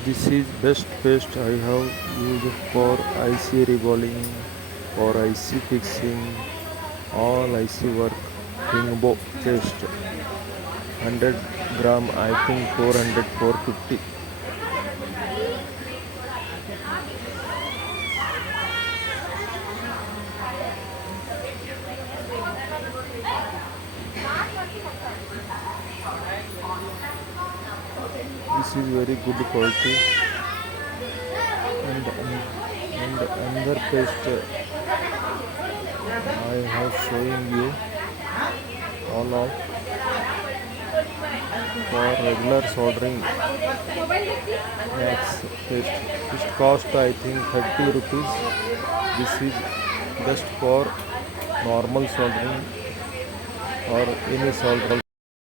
This is best paste I have used for IC reballing, for IC fixing, all IC work. Rainbow paste 100 gram, I think 400 450. This is very good quality. And another paste I have showing you all of for regular soldering max paste. It cost I think 30 rupees. This is just for normal soldering or any solder